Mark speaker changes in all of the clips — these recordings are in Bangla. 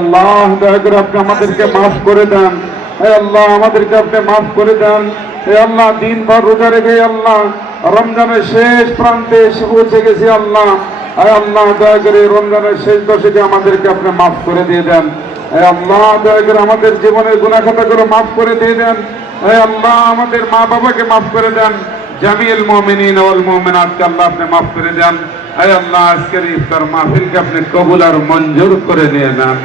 Speaker 1: আল্লাহ দয়া করে আপনি আমাদেরকে মাফ করে দেন। হে আল্লাহ আমাদেরকে আপনি মাফ করে দেন। হে আল্লাহ দিন ভর রোজা রেখে আল্লাহ রমজানের শেষ প্রান্তে এসে পৌঁছে গেছি আল্লাহ। হে আল্লাহ দয়া করে রমজানের শেষ দশকে আমাদেরকে আপনি মাফ করে দিয়ে দেন। হে আল্লাহ দয়া করে আমাদের জীবনের গুণাখাতাগুলো মাফ করে দিয়ে দেন। হে আল্লাহ আমাদের মা বাবাকে মাফ করে দেন। জামিল মুমিনিন ওয়াল মুমিনাতকে আল্লাহ আপনি মাফ করে দেন। হে আল্লাহ আজকের ইফতার মাহফিলকে আপনি কবুল আর মঞ্জুর করে নিয়ে নেন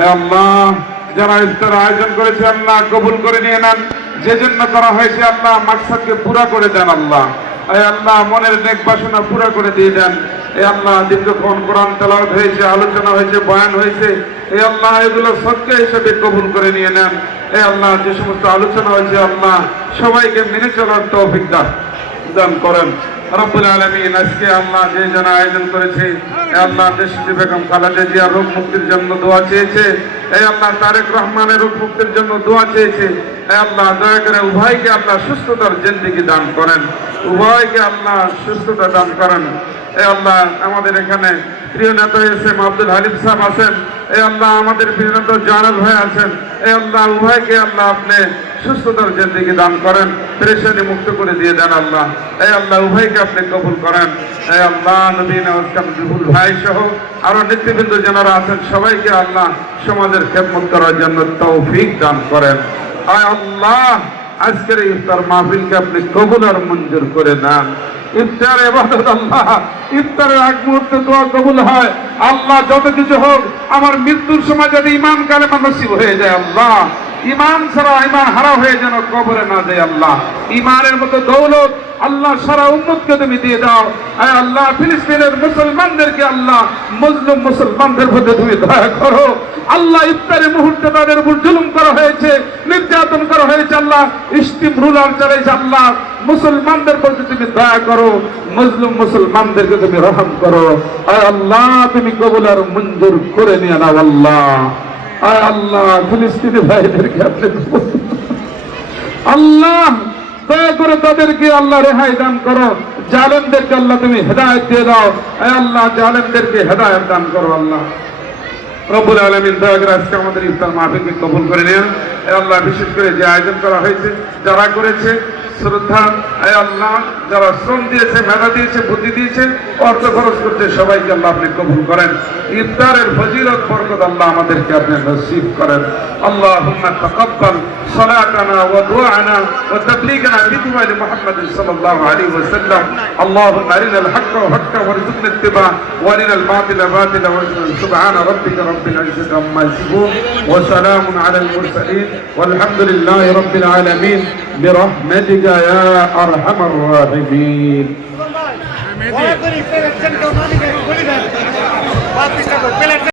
Speaker 1: আল্লাহ, যারা ইফতার আয়োজন করেছে, আল্লাহ কবুল করে নিয়ে নেন। যে জন্য করা হয়েছে, আল্লাহ মাকসাদকে পুরা করে দেন আল্লাহ। হে আল্লাহ, মনের নেক বাসনা পুরা করে দিয়ে দেন। এ আল্লাহ, দীর্ঘক্ষণ কোরআন তেলাওয়াত হয়েছে, আলোচনা হয়েছে, বয়ান হয়েছে। এ আল্লাহ, এগুলো সত্য হিসেবে কবুল করে নিয়ে নেন। এ আল্লাহ, যে সমস্ত আলোচনা হয়েছে, আল্লাহ সবাইকে মেনে চলার তৌফিক দান দান করেন। রব্বুল আলমিন, আজকে আল্লাহ যে জন আয়োজন করেছে আল্লাহ দেশটি বেগম খালেদা জিয়া রোগ মুক্তির জন্য দোয়া চেয়েছে, এ আল্লাহ তারেক রহমানের রোগ মুক্তির জন্য দোয়া চেয়েছে, এ আল্লাহ দয়া করে উভয়কে আল্লাহ সুস্থতার জিন্দিগি দান করেন, উভয়কে আল্লাহ সুস্থতা দান করেন। এ আল্লাহ আমাদের এখানে প্রিয় নেতা এস এম আব্দুল হালিম সাহেব আছেন এ আল্লাহ আমাদের প্রিয় নেতা ভাই আছেন। এ আল্লাহ উভয়কে আল্লাহ আপনি সুস্থতার জিন্দিগি দান করেন, পরেশানি মুক্ত করে দিয়ে দেন আল্লাহ। এ আল্লাহ উভয়কে আপনি কবুল করেন। এ আল্লাহ নবীন বিপুল ভাই সহ আরও নেতৃবৃন্দ যারা আছেন, সবাইকে আল্লাহ সমাজের খেদমত করার জন্য তৌফিক দান করেন। আল্লাহ, আজকের ইফতার মাহফিলকে আপনি কবুল আর মঞ্জুর করে নেন ইফতার এবাদত আল্লাহ। ইফতারের আগ মুহূর্তে দোয়া কবুল হয়। আল্লাহ যত কিছু হোক, আমার মৃত্যুর সময় যদি ইমান কালেমা নসিব হয়ে যায় আল্লাহ। ইমান ছাড়া ইমান হারা হয়ে যেন কবরে না যায় আল্লাহ। ইমানের মতো দৌলত আল্লাহ সারা উম্মতকে তুমি দিয়ে দাও। আয় আল্লাহ, ফিলিস্তিনের মুসলমানদেরকে আল্লাহ, মুসলিম মুসলমানদের প্রতি তুমি দয়া করো। আল্লাহ ইফতারের মুহূর্তে তাদের উপর জুলুম করা হয়েছে, নির্যাতন করা হয়েছে আল্লাহ। ইস্তিম রুলার চালাইছে আল্লাহ। মুসলমানদের প্রতি তুমি দয়া করো, মুসলিম মুসলমানদেরকে তুমি রহম করো। আয় আল্লাহ, তুমি কবুল আর মঞ্জুর করে নিয়ে নাও আল্লাহ। আয় আল্লাহ, ফিলিস্তিনি ভাইদেরকে আপনি আল্লাহ, দয়া করে তাদেরকে আল্লাহ রেহাই দান করো। জালেমদেরকে আল্লাহ তুমি হেদায়ত দিয়ে দাও। এ আল্লাহ, জালেমদেরকে হেদায়ত দান করো আল্লাহ। রব্বুল আলমিন, দয়া করে আজকে আমাদের ইফতার মাহফিলকে কবুল করে নেন আল্লাহ, বিশেষ করে যে আয়োজন করা হয়েছে, যারা করেছে শ্রদ্ধা আয় আল্লাহ, যারা শ্রম দিয়েছে, মেধা দিয়েছে, বুদ্ধি দিয়েছে, অর্থ খরচ করছে সবাইকে আল্লাহ আপনি কবুল করেন। ইফতারের ফজিলত বরকত আল্লাহ আমাদেরকে আপনি নসিব করেন। আল্লাহ তকব্বাল صلاتنا ودعاءنا وتبليغنا بدعاء محمد صلى الله عليه وسلم. اللهم أرنا الحق حقا وارزقنا اتباعه وأرنا الباطل باطلا سبحان ربك رب العزة عما يصفون وسلام على المرسلين والحمد لله رب العالمين. برحمتك يا أرحم الراحمين.